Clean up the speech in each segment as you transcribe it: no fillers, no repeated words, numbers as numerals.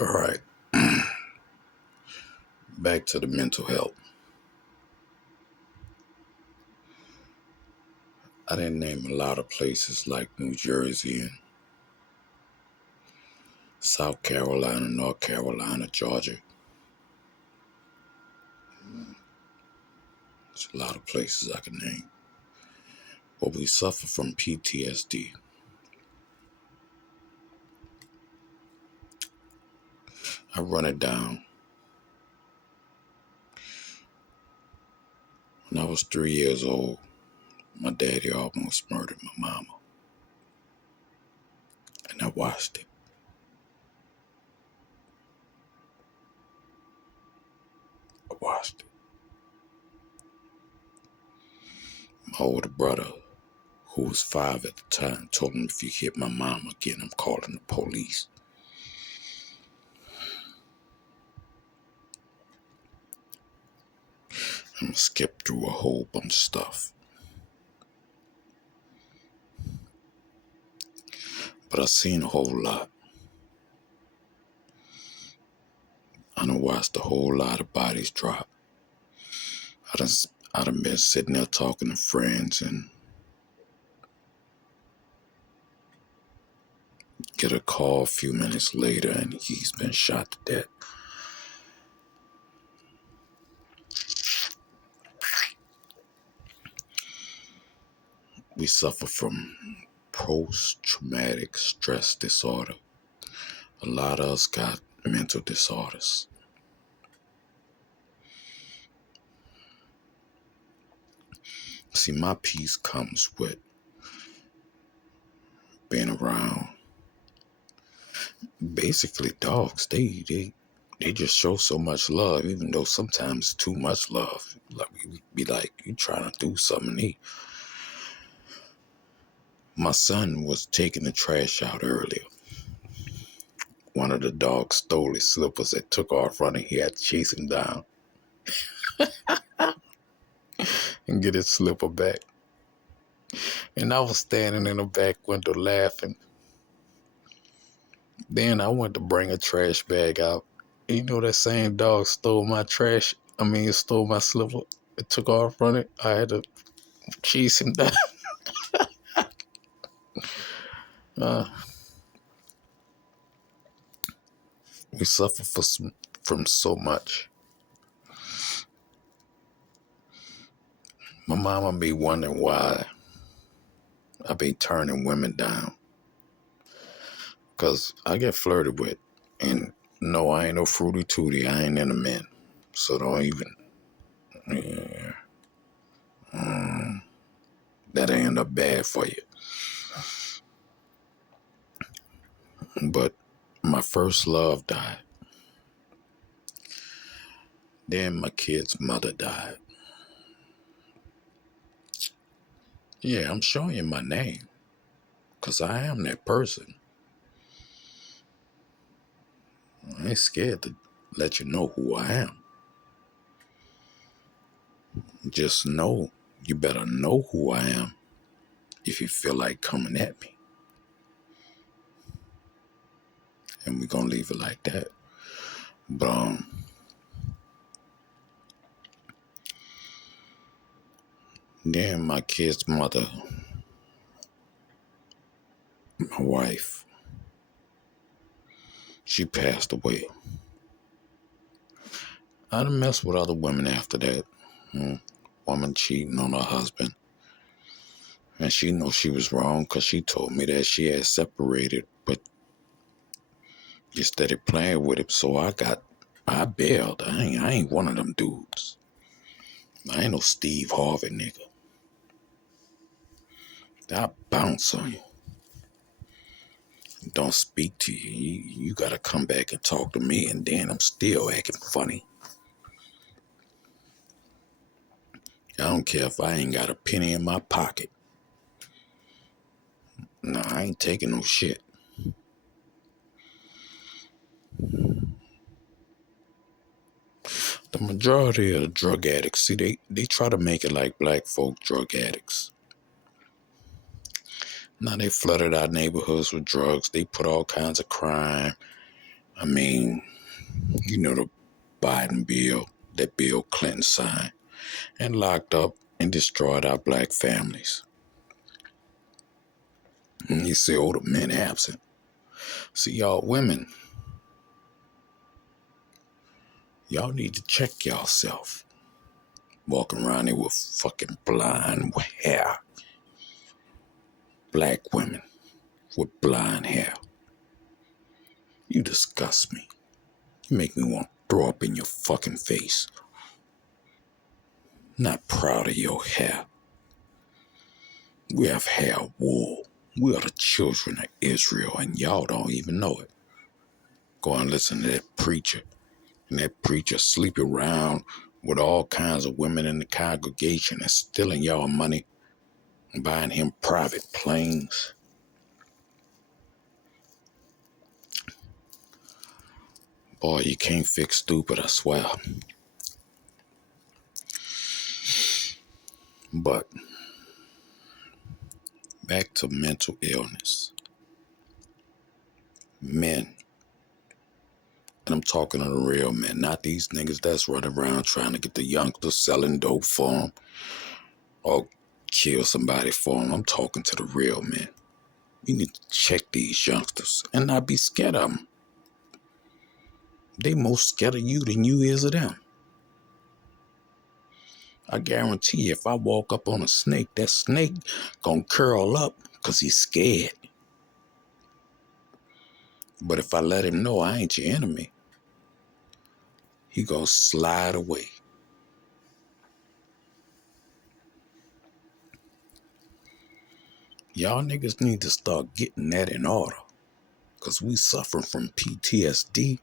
All right, back to the mental health. I didn't name a lot of places like New Jersey and South Carolina, North Carolina, Georgia. There's a lot of places I can name. But we suffer from PTSD. I run it down. When I was 3 years old, my daddy almost murdered my mama. And I watched it. I watched it. My older brother, who was 5 at the time, told him if you hit my mom again, I'm calling the police. I'm gonna skip through a whole bunch of stuff. But I seen a whole lot. I done watched a whole lot of bodies drop. I done, I done been sitting there talking to friends and get a call a few minutes later and he's been shot to death. We suffer from post-traumatic stress disorder. A lot of us got mental disorders. See, my peace comes with being around basically dogs. They just show so much love, even though sometimes too much love. Like we be like, you trying to do something. My son was taking the trash out earlier. One of the dogs stole his slippers and took off running. He had to chase him down and get his slipper back. And I was standing in the back window laughing. Then I went to bring a trash bag out. And you know that same dog stole my trash. It stole my slipper. It took off running. I had to chase him down. Uh, we suffer from so much. My mama be wondering why I be turning women down. Because I get flirted with. And no, I ain't no fruity tooty. I ain't into men. So don't even. Yeah, that end up bad for you. But my first love died. Then my kid's mother died. Yeah, I'm showing you my name. Because I am that person. I ain't scared to let you know who I am. Just know, you better know who I am if you feel like coming at me. And we're going to leave it like that. But, then my kid's mother, my wife, she passed away. I done messed with other women after that. Woman cheating on her husband. And she know she was wrong because she told me that she had separated, but you started playing with it, so I bailed. I ain't one of them dudes. I ain't no Steve Harvey nigga. I bounce on you. Don't speak to you. You gotta come back and talk to me, and then I'm still acting funny. I don't care if I ain't got a penny in my pocket. No, I ain't taking no shit. The majority of the drug addicts, see, they try to make it like black folk drug addicts. Now they flooded our neighborhoods with drugs. They put all kinds of crime. I mean, you know the Biden bill that Bill Clinton signed and locked up and destroyed our black families. And you say, oh, the men absent. See, y'all women, y'all need to check yourself. Walking around here with fucking blonde hair. Black women with blonde hair. You disgust me. You make me want to throw up in your fucking face. Not proud of your hair. We have hair wool. We are the children of Israel, and y'all don't even know it. Go and listen to that preacher. And that preacher sleep around with all kinds of women in the congregation and stealing y'all money and buying him private planes. Boy, you can't fix stupid, I swear. But back to mental illness. Men. And I'm talking to the real men, not these niggas that's running around trying to get the youngsters selling dope for them or kill somebody for them. I'm talking to the real men. You need to check these youngsters and not be scared of them. They more scared of you than you is of them. I guarantee you, if I walk up on a snake, that snake gonna curl up because he's scared. But if I let him know I ain't your enemy, he gonna slide away. Y'all niggas need to start getting that in order. Because we suffering from PTSD.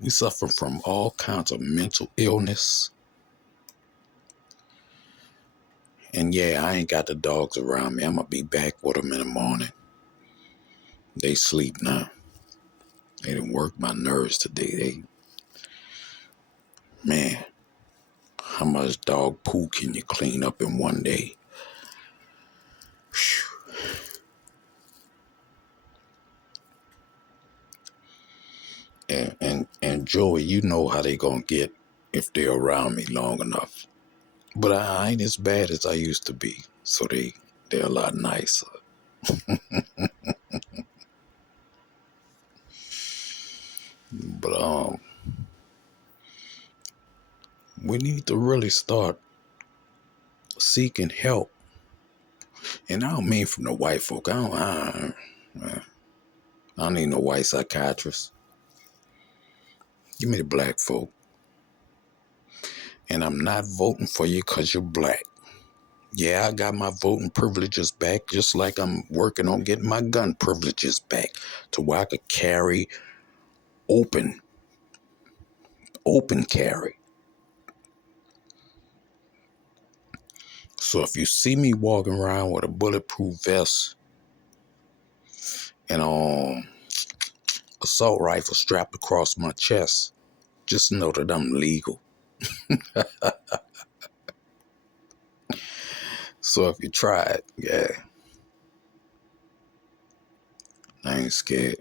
We suffer from all kinds of mental illness. And yeah, I ain't got the dogs around me. I'm going to be back with them in the morning. They sleep now. They didn't work my nerves today. Man, how much dog poo can you clean up in one day? Whew. And Joey, you know how they going to get if they're around me long enough. But I ain't as bad as I used to be. So they're a lot nicer. But we need to really start seeking help. And I don't mean from the white folk. I don't need no white psychiatrist. Give me the black folk. And I'm not voting for you because you're black. Yeah, I got my voting privileges back, just like I'm working on getting my gun privileges back to where I could carry open carry. So if you see me walking around with a bulletproof vest and assault rifle strapped across my chest, just know that I'm legal. So if you try it, yeah, I ain't scared.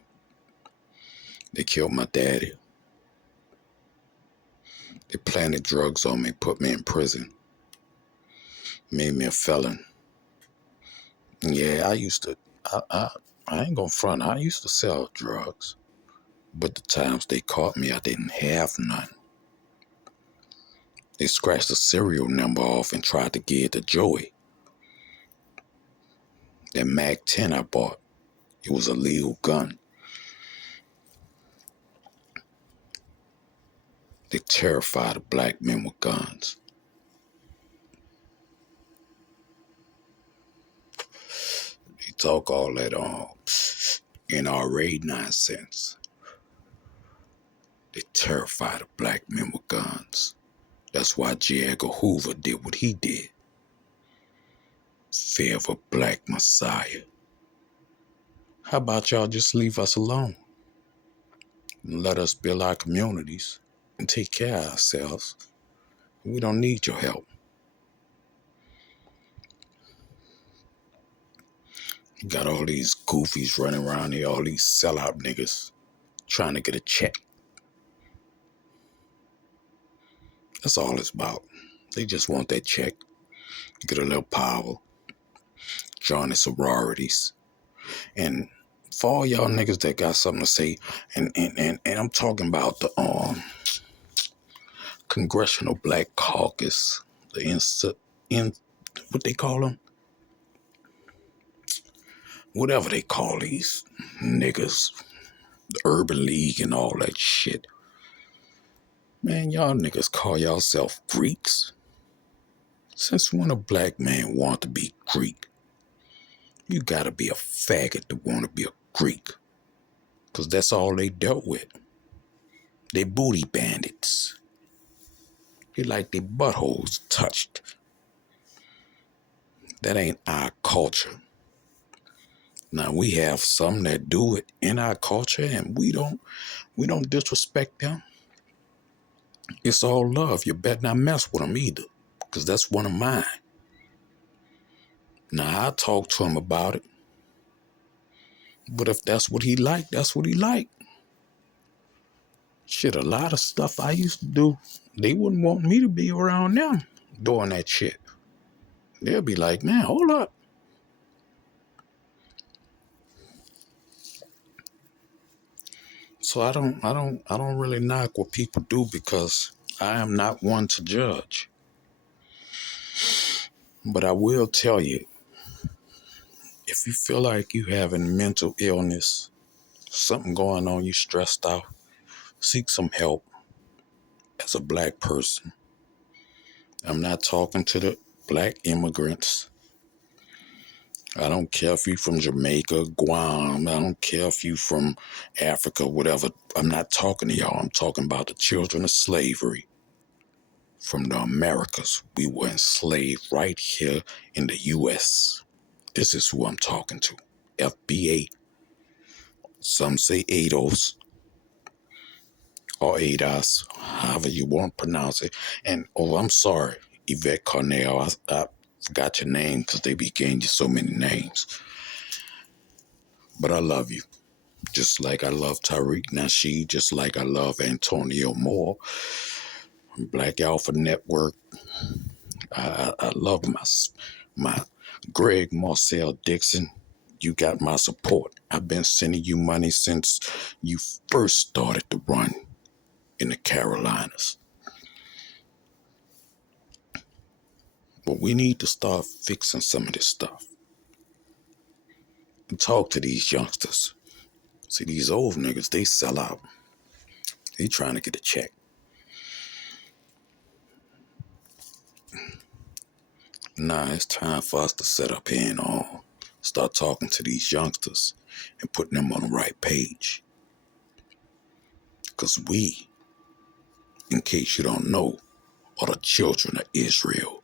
They killed my daddy. They planted drugs on me, put me in prison, made me a felon. Yeah, I ain't gonna front. I used to sell drugs, but the times they caught me, I didn't have none. They scratched the serial number off and tried to give it to Joey. That Mag 10 I bought, it was a legal gun. They terrified of black men with guns. They talk all that NRA nonsense. They terrified of black men with guns. That's why J. Edgar Hoover did what he did. Fear of a black messiah. How about y'all just leave us alone and let us build our communities and take care of ourselves? We don't need your help. You got all these goofies running around here, all these sellout niggas. trying to get a check. That's all it's about. They just want that check, get a little power, join the sororities. And for all y'all niggas that got something to say, and I'm talking about the Congressional Black Caucus, the in what they call them? Whatever they call these niggas, the Urban League and all that shit. Man, y'all niggas call yourself Greeks. Since when a black man want to be Greek? You gotta be a faggot to want to be a Greek. Because that's all they dealt with. They booty bandits. They like their buttholes touched. That ain't our culture. Now we have some that do it in our culture and we don't disrespect them. It's all love. You better not mess with them either. Because that's one of mine. Now I talk to him about it. But if that's what he like, that's what he like. Shit, a lot of stuff I used to do, they wouldn't want me to be around them doing that shit. They'll be like, man, hold up. So I don't really knock what people do because I am not one to judge. But I will tell you, if you feel like you having mental illness, something going on, you stressed out, seek some help as a black person. I'm not talking to the black immigrants. I don't care if you from Jamaica, Guam. I don't care if you from Africa, whatever. I'm not talking to y'all. I'm talking about the children of slavery from the Americas. We were enslaved right here in the U.S. This is who I'm talking to. FBA. Some say ADOS or ADOS, however you want to pronounce it. And, oh, I'm sorry, Yvette Cornell. I forgot your name because they be giving you so many names. But I love you. Just like I love Tariq Nasheed, just like I love Antonio Moore, Black Alpha Network. I love my Greg Marcel Dixon. You got my support. I've been sending you money since you first started to run in the Carolinas. But we need to start fixing some of this stuff. And talk to these youngsters. See, these old niggas, they sell out. They trying to get a check. Nah, it's time for us to set up here and start talking to these youngsters and putting them on the right page. Because we, in case you don't know, are the children of Israel.